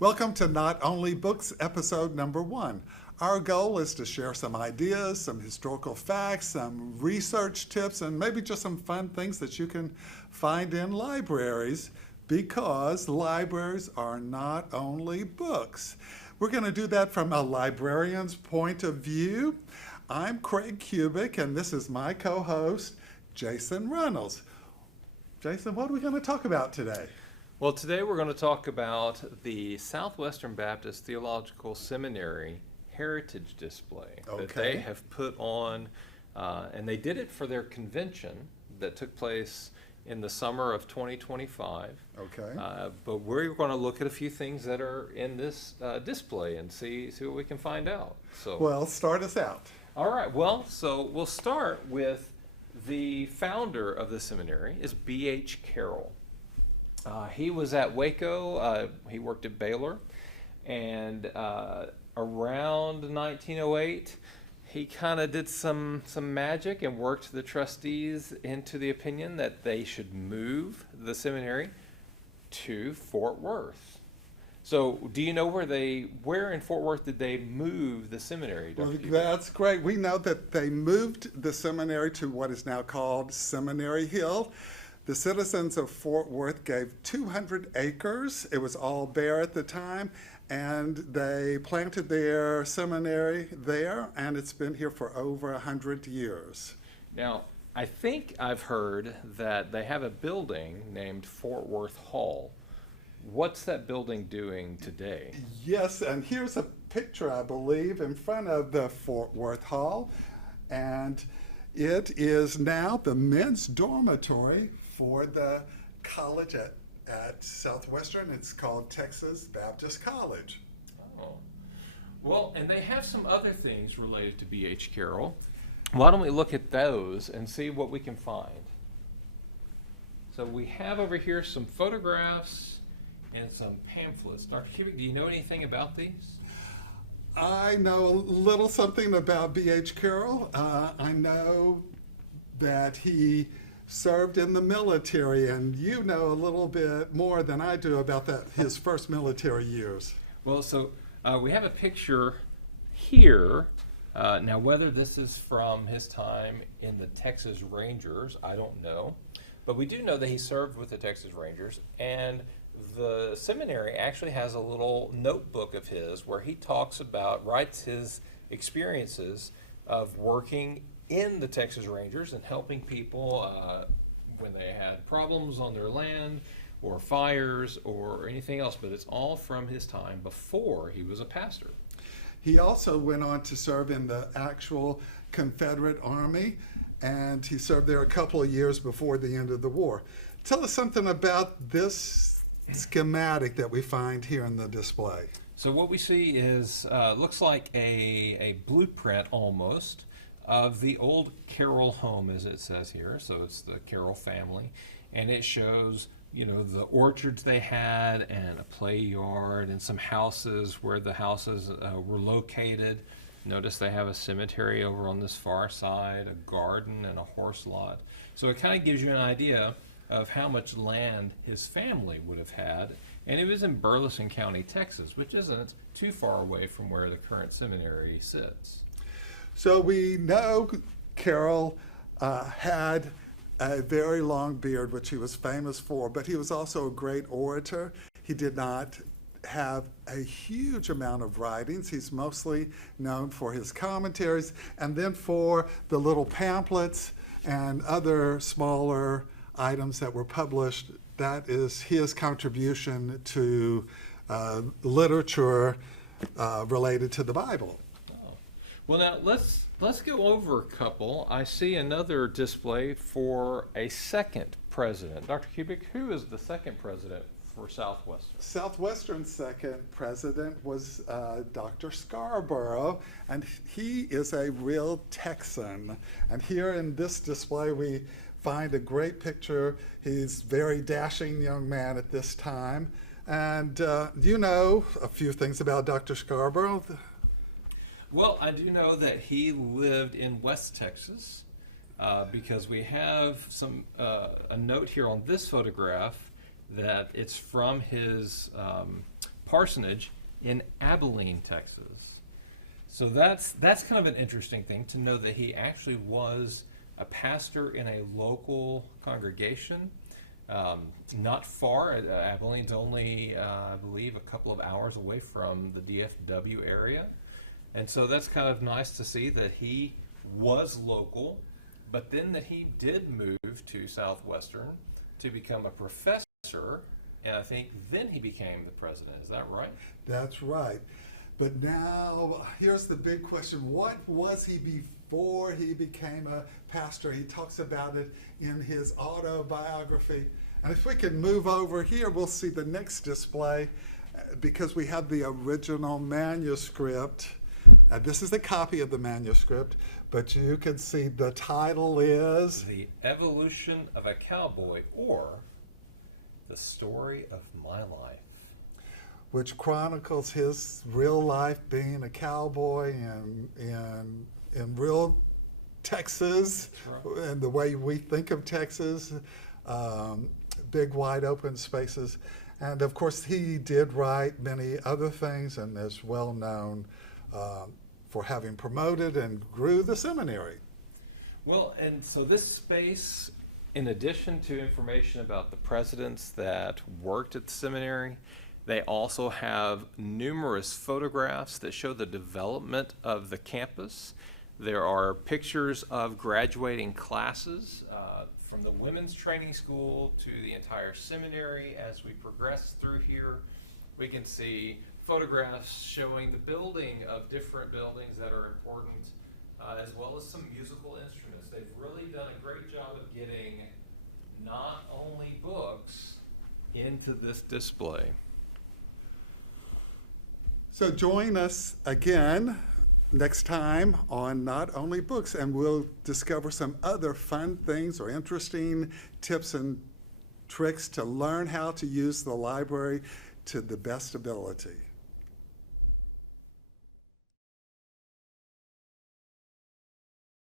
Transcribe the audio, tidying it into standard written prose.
Welcome to Not Only Books, episode number 1. Our goal is to share some ideas, some historical facts, some research tips, and maybe just some fun things that you can find in libraries, because libraries are not only books. We're going to do that from a librarian's point of view. I'm Craig Kubik, and this is my co-host, Jason Reynolds. Jason, what are we going to talk about today? Well, today we're going to talk about the Southwestern Baptist Theological Seminary Heritage Display that they have put on, and they did it for their convention that took place in the summer of 2025. Okay. But we're going to look at a few things that are in this display and see what we can find out. So, well, start us out. all right. Well, so we'll start with the founder of the seminary is B.H. Carroll. He was at Waco. He worked at Baylor, and around 1908, he kind of did some magic and worked the trustees into the opinion that they should move the seminary to Fort Worth. So, do you know where in Fort Worth did they move the seminary? Well, that's great. We know that they moved the seminary to what is now called Seminary Hill. The citizens of Fort Worth gave 200 acres. It was all bare at the time, and they planted their seminary there, and it's been here for over 100 years. Now, I think I've heard that they have a building named Fort Worth Hall. What's that building doing today? Yes, and here's a picture, I believe, in front of the Fort Worth Hall, and it is now the men's dormitory for the college at Southwestern. It's called Texas Baptist College. Oh. Well, and they have some other things related to B.H. Carroll. Why don't we look at those and see what we can find? So we have over here some photographs and some pamphlets. Dr. Kubik, do you know anything about these? I know a little something about B.H. Carroll. I know that he served in the military, and you know a little bit more than I do about his first military years. Well, so we have a picture here. Now, whether this is from his time in the Texas Rangers, I don't know. But we do know that he served with the Texas Rangers, and the seminary actually has a little notebook of his where he writes his experiences of working in the Texas Rangers and helping people when they had problems on their land or fires or anything else, but it's all from his time before he was a pastor. He also went on to serve in the actual Confederate Army, and he served there a couple of years before the end of the war. Tell us something about this schematic that we find here in the display. So what we see is looks like a blueprint almost of the old Carroll home, as it says here. So it's the Carroll family, and it shows, you know, the orchards they had and a play yard and some houses where the houses were located. Notice they have a cemetery over on this far side, a garden, and a horse lot. So it kind of gives you an idea of how much land his family would have had. And it was in Burleson County, Texas, which isn't too far away from where the current seminary sits. So we know Carroll had a very long beard, which he was famous for, but he was also a great orator. He did not have a huge amount of writings. He's mostly known for his commentaries and then for the little pamphlets and other smaller items that were published. That is his contribution to literature related to the Bible. Well, now let's go over a couple. I see another display for a second president. Dr. Kubik, who is the second president for Southwestern? Southwestern's second president was Dr. Scarborough, and he is a real Texan. And here in this display we find a great picture. He's a very dashing young man at this time. And you know a few things about Dr. Scarborough. Well, I do know that he lived in West Texas because we have a note here on this photograph that it's from his parsonage in Abilene, Texas. So that's kind of an interesting thing to know that he actually was a pastor in a local congregation. Not far. Abilene's only, I believe, a couple of hours away from the DFW area. And so that's kind of nice to see that he was local, but then that he did move to Southwestern to become a professor, and I think then he became the president. Is that right? That's right. But now, here's the big question. What was he before he became a pastor? He talks about it in his autobiography. And if we can move over here, we'll see the next display, because we have the original manuscript. This is a copy of the manuscript, but you can see the title is The Evolution of a Cowboy, or The Story of My Life, which chronicles his real life being a cowboy in real Texas, right, and the way we think of Texas, big wide open spaces. And of course he did write many other things and is well known for having promoted and grew the seminary. Well, and so this space, in addition to information about the presidents that worked at the seminary, they also have numerous photographs that show the development of the campus. There are pictures of graduating classes from the women's training school to the entire seminary. As we progress through here, we can see photographs showing the building of different buildings that are important, as well as some musical instruments. They've really done a great job of getting not only books into this display. So join us again next time on Not Only Books, and we'll discover some other fun things or interesting tips and tricks to learn how to use the library to the best ability.